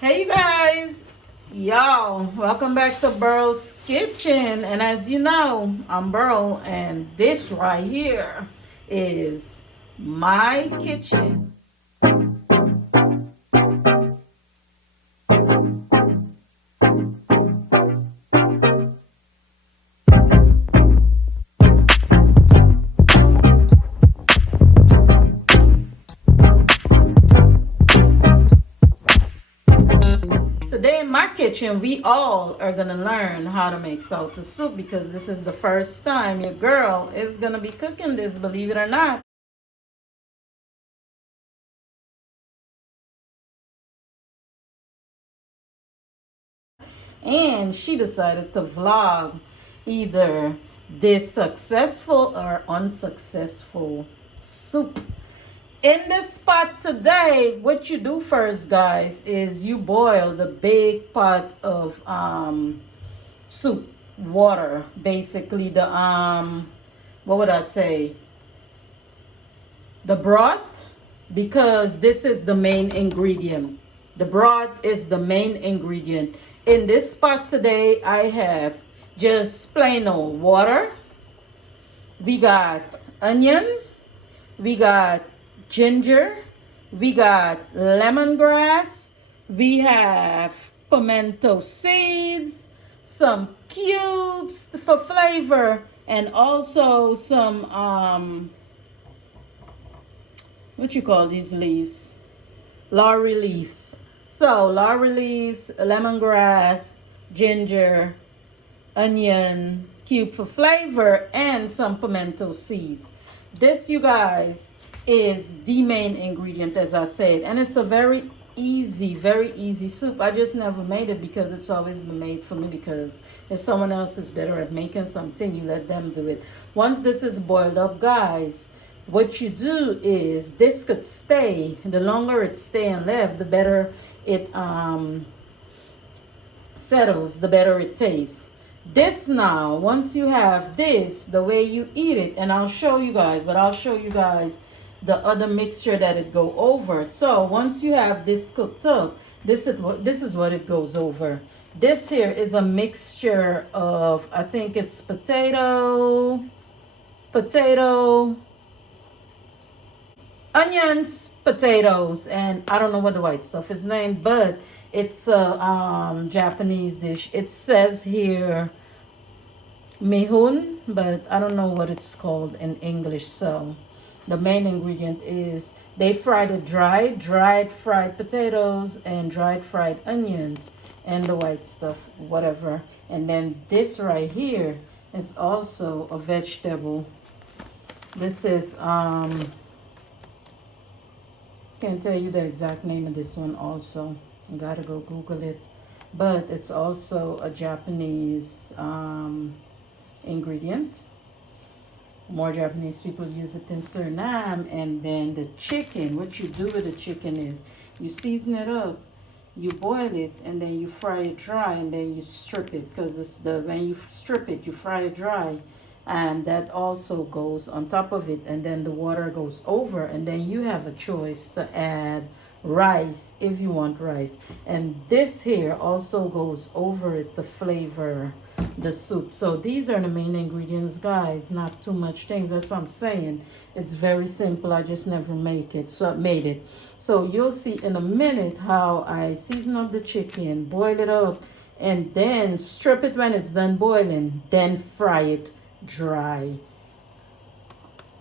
Hey you guys, yo, welcome back to Burl's Kitchen. And as you know, I'm Burl, and this right here is my kitchen. Today in my kitchen, we all are gonna learn how to make soto soup because this is the first time your girl is gonna be cooking this, believe it or not. And she decided to vlog either this successful or unsuccessful soup. In this pot today, what you do first, guys, is you boil the big pot of soup water. Basically, the what would I say? The broth, because this is the main ingredient. The broth is the main ingredient. In this pot today, I have just plain old water. We got onion, we got ginger, we got lemongrass, we have pimento seeds, some cubes for flavor, and also some what you call these leaves? Laurel leaves. So laurel leaves, lemongrass, ginger, onion, cube for flavor, and some pimento seeds. This, you guys, is the main ingredient, as I said, and it's a very easy soup. I just never made it because it's always been made for me, because if someone else is better at making something, you let them do it. Once this is boiled up, guys, what you do is this could stay. The longer it stay left, the better it settles, the better it tastes. This now, once you have this, the way you eat it, and I'll show you guys, but I'll show you guys the other mixture that it go over. So once you have this cooked up, this is what it goes over. This here is a mixture of, I think it's potato, onions, potatoes, and I don't know what the white stuff is named, but it's a Japanese dish. It says here mihun, but I don't know what it's called in English. So the main ingredient is they fried it dried fried potatoes and dried fried onions and the white stuff, whatever. And then this right here is also a vegetable. This is can't tell you the exact name of this one also. You gotta go Google it. But it's also a Japanese ingredient. More Japanese people use it in Surinam. And then the chicken, what you do with the chicken is you season it up, you boil it, and then you fry it dry, and then you strip it, because it's the when you strip it, you fry it dry, and that also goes on top of it, and then the water goes over, and then you have a choice to add rice if you want rice. And this here also goes over it to flavor the soup. So these are the main ingredients, guys, not too much things. That's what I'm saying. It's very simple. I just never make it, so I made it. So you'll see in a minute how I season up the chicken, boil it up, and then strip it when it's done boiling, then fry it dry.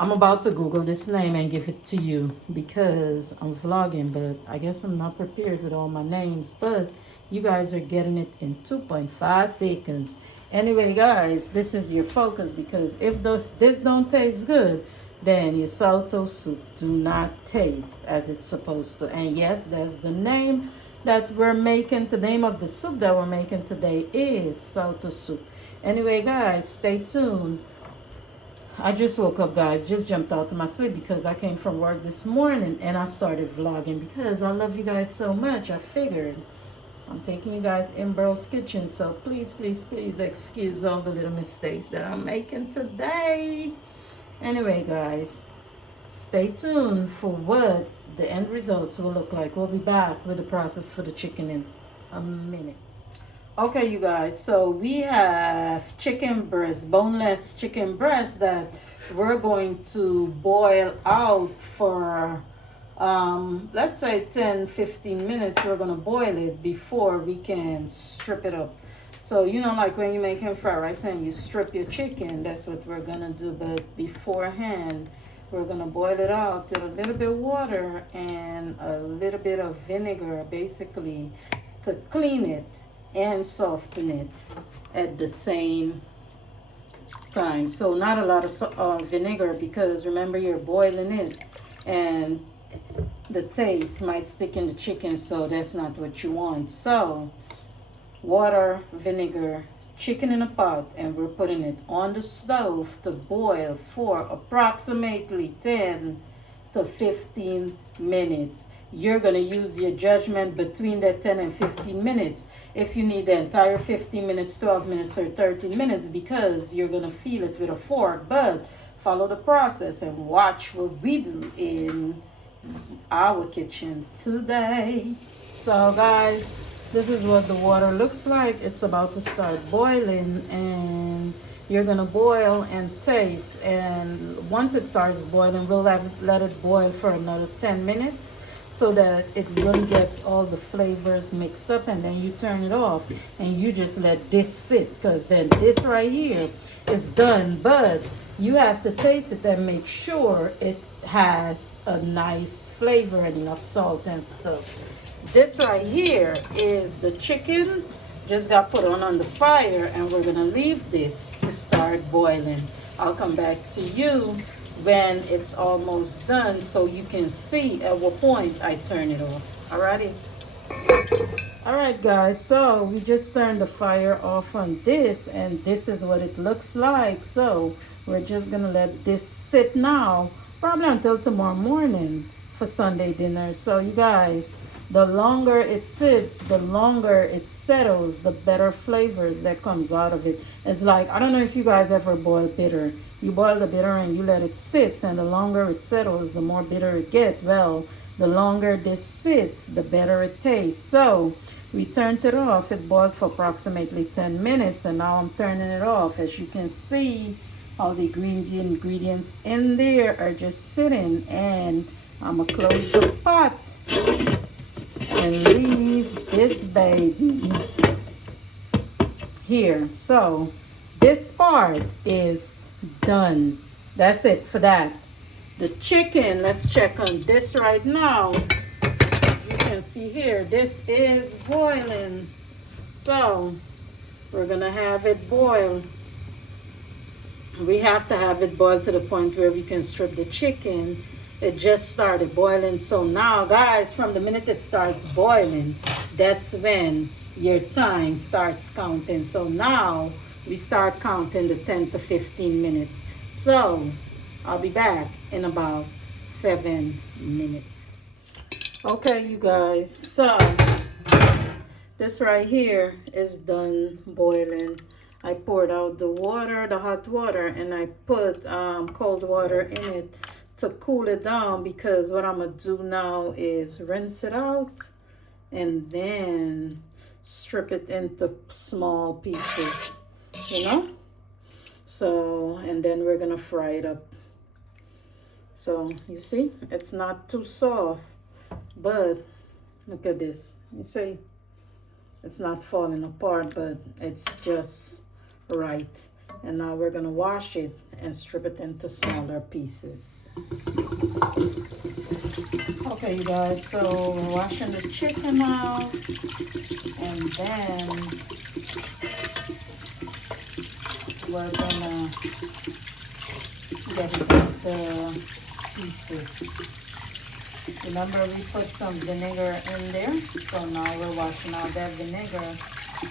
I'm about to Google this name and give it to you because I'm vlogging, but I guess I'm not prepared with all my names, but you guys are getting it in 2.5 seconds. Anyway, guys, this is your focus, because if this don't taste good, then your Saoto soup do not taste as it's supposed to. And yes, that's the name that we're making. The name of the soup that we're making today is Saoto soup. Anyway, guys, stay tuned. I just woke up, guys. Just jumped out of my sleep because I came from work this morning and I started vlogging because I love you guys so much. I figured I'm taking you guys in Burl's kitchen. So please, please, please excuse all the little mistakes that I'm making today. Anyway, guys, Stay tuned for what the end results will look like. We'll be back with the process for the chicken in a minute. Okay, you guys, so we have chicken breast, boneless chicken breast that we're going to boil out for, let's say 10-15 minutes. We're going to boil it before we can strip it up. So, you know, like when you're making fried rice and you strip your chicken, that's what we're going to do. But beforehand, we're going to boil it out with a little bit of water and a little bit of vinegar, basically, to clean it and soften it at the same time. So not a lot of vinegar, because remember, you're boiling it and the taste might stick in the chicken, so that's not what you want. So water, vinegar, chicken in a pot, and we're putting it on the stove to boil for approximately 10-15 minutes. You're going to use your judgment between that 10 and 15 minutes if you need the entire 15 minutes, 12 minutes, or 13 minutes, because you're going to feel it with a fork. But follow the process and watch what we do in our kitchen today. So guys, this is what the water looks like. It's about to start boiling, and you're gonna boil and taste. And once it starts boiling, we'll let it boil for another 10 minutes so that it really gets all the flavors mixed up, and then you turn it off and you just let this sit, because then this right here is done. But you have to taste it and make sure it has a nice flavor and enough salt and stuff. This right here is the chicken. Just got put on the fire, and we're gonna leave this to start boiling. I'll come back to you when it's almost done so you can see at what point I turn it off. Alrighty? Alright guys, so we just turned the fire off on this, and this is what it looks like. So we're just gonna let this sit now, probably until tomorrow morning for Sunday dinner. So you guys, the longer it sits, the longer it settles, the better flavors that comes out of it. It's like, I don't know if you guys ever boil bitter. You boil the bitter and you let it sit, and the longer it settles, the more bitter it gets. Well, the longer this sits, the better it tastes. So we turned it off. It boiled for approximately 10 minutes, and now I'm turning it off. As you can see, all the ingredients in there are just sitting, and I'm gonna close the pot and leave this baby here. So this part is done. That's it for that. The chicken, let's check on this right now. You can see here, this is boiling. So we're gonna have it boil. We have to have it boil to the point where we can strip the chicken. It just started boiling. So now guys, from the minute it starts boiling, that's when your time starts counting. So now we start counting the 10 to 15 minutes. So I'll be back in about 7 minutes. Okay, you guys, so this right here is done boiling. I poured out the water, the hot water, and I put cold water in it to cool it down, because what I'm gonna do now is rinse it out and then strip it into small pieces, you know. So, and then we're gonna fry it up. So you see, it's not too soft, but look at this. You see, it's not falling apart, but it's just right. And now we're gonna wash it and strip it into smaller pieces. Okay, you guys, so we're washing the chicken out, and then we're gonna get it into pieces. Remember, we put some vinegar in there, so now we're washing out that vinegar,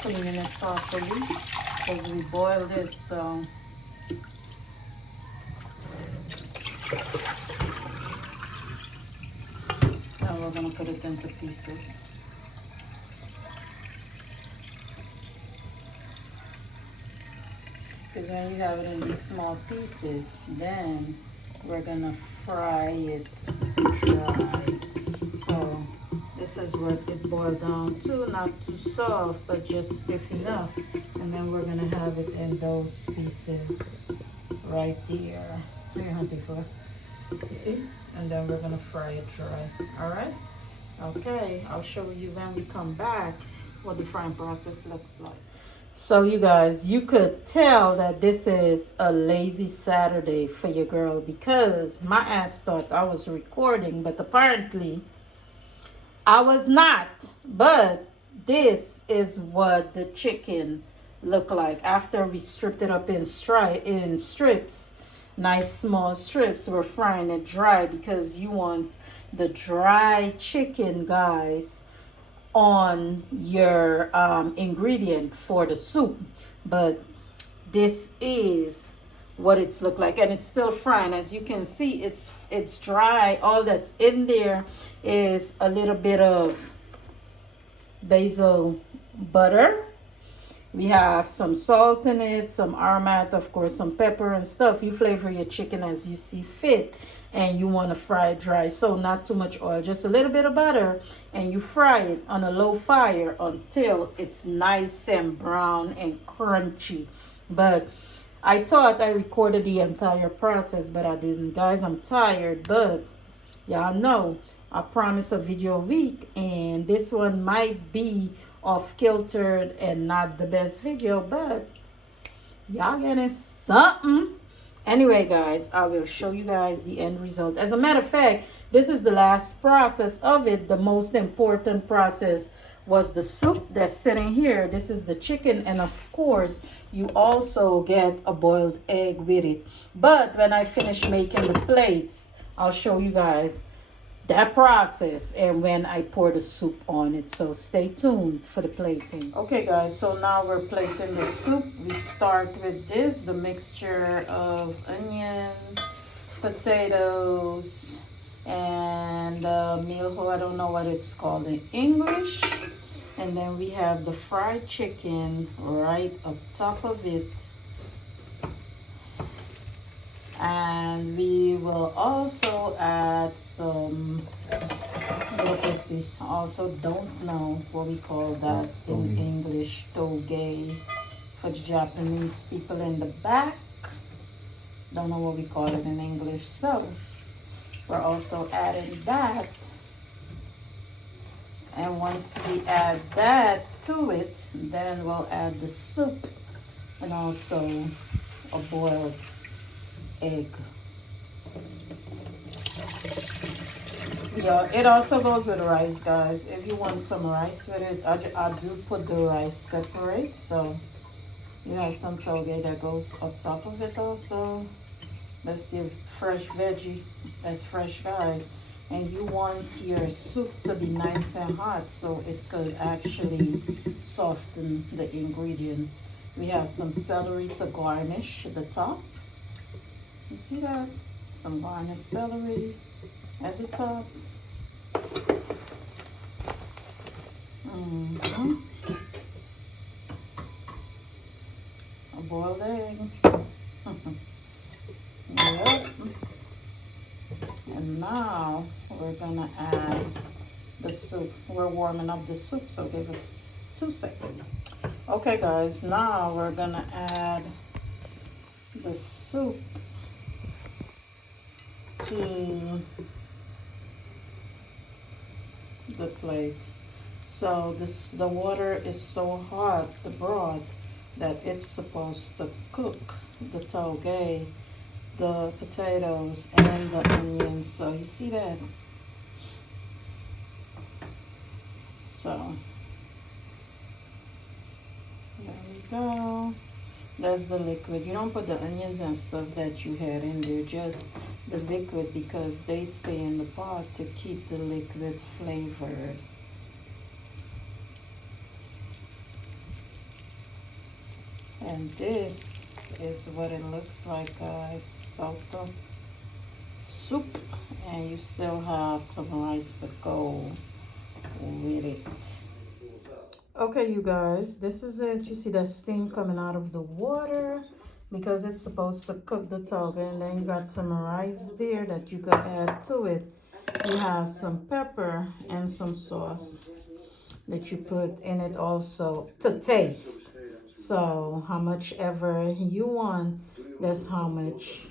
cleaning it properly, because we boiled it. So now we're gonna put it into pieces. Because when you have it in these small pieces, then we're gonna fry it dry. So this is what it boiled down to, not too soft, but just stiff enough. And then we're gonna have it in those pieces right there. 304. You see? And then we're gonna fry it dry. All right? Okay, I'll show you when we come back what the frying process looks like. So you guys, you could tell that this is a lazy Saturday for your girl because my ass thought I was recording, but apparently I was not. But this is what the chicken looked like after we stripped it up in strips, nice small strips. We're frying it dry because you want the dry chicken, guys, on your ingredient for the soup. But this is what it's look like, and it's still frying. As you can see, it's dry. All that's in there is a little bit of basil butter. We have some salt in it, some aromat, of course, some pepper and stuff. You flavor your chicken as you see fit, and you want to fry it dry. So not too much oil, just a little bit of butter, and you fry it on a low fire until it's nice and brown and crunchy. But I thought I recorded the entire process, but I didn't. Guys, I'm tired, but y'all know I promise a video a week, and this one might be off kiltered and not the best video, but y'all getting something. Anyway, guys, I will show you guys the end result. As a matter of fact, this is the last process of it. The most important process was the soup that's sitting here. This is the chicken, and of course you also get a boiled egg with it. But when I finish making the plates, I'll show you guys that process and when I pour the soup on it. So stay tuned for the plating. Okay, guys, so now we're plating the soup. We start with this, the mixture of onions, potatoes, and milho. I don't know what it's called in English. And then we have the fried chicken right up top of it. And we will also add some, let's see, I also don't know what we call that in English, toge, for the Japanese people in the back. Don't know what we call it in English. So we're also adding that. And once we add that to it, then we'll add the soup and also a boiled egg. Yeah, it also goes with rice, guys. If you want some rice with it, I do put the rice separate. So you have some toge that goes up top of it also. Let's see, fresh veggie. That's fresh, guys. And you want your soup to be nice and hot so it could actually soften the ingredients. We have some celery to garnish the top. You see that? Some garnished celery at the top. A boiled egg. Yep. And now we're gonna add the soup. We're warming up the soup, so give us 2 seconds. Okay, guys, now we're gonna add the soup to the plate. So the water is so hot, the broth, that it's supposed to cook the toge, the potatoes, and the onions. So you see that? So there we go. That's the liquid. You don't put the onions and stuff that you had in there, just the liquid, because they stay in the pot to keep the liquid flavored. And this is what it looks like, guys. Saoto soup, and you still have some rice to go with it. Okay, you guys, this is it. You see that steam coming out of the water. because it's supposed to cook the toge. And then you got some rice there that you could add to it. You have some pepper and some sauce that you put in it also to taste. So how much ever you want, that's how much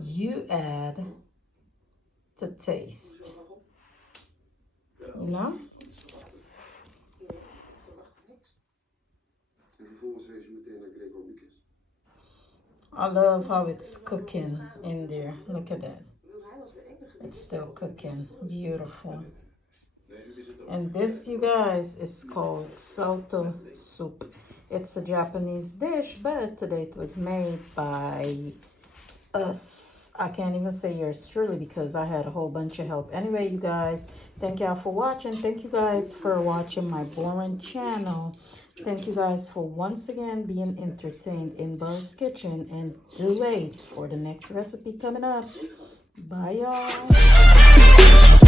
you add to taste. You know? I love how it's cooking in there. Look at that. It's still cooking. Beautiful. And this, you guys, is called soto soup. It's a Japanese dish, but today it was made by us. I can't even say yours truly because I had a whole bunch of help. Anyway, you guys, thank y'all for watching. Thank you guys for watching my boring channel. Thank you guys for once again being entertained in Burl's Kitchen. And do wait for the next recipe coming up. Bye, y'all.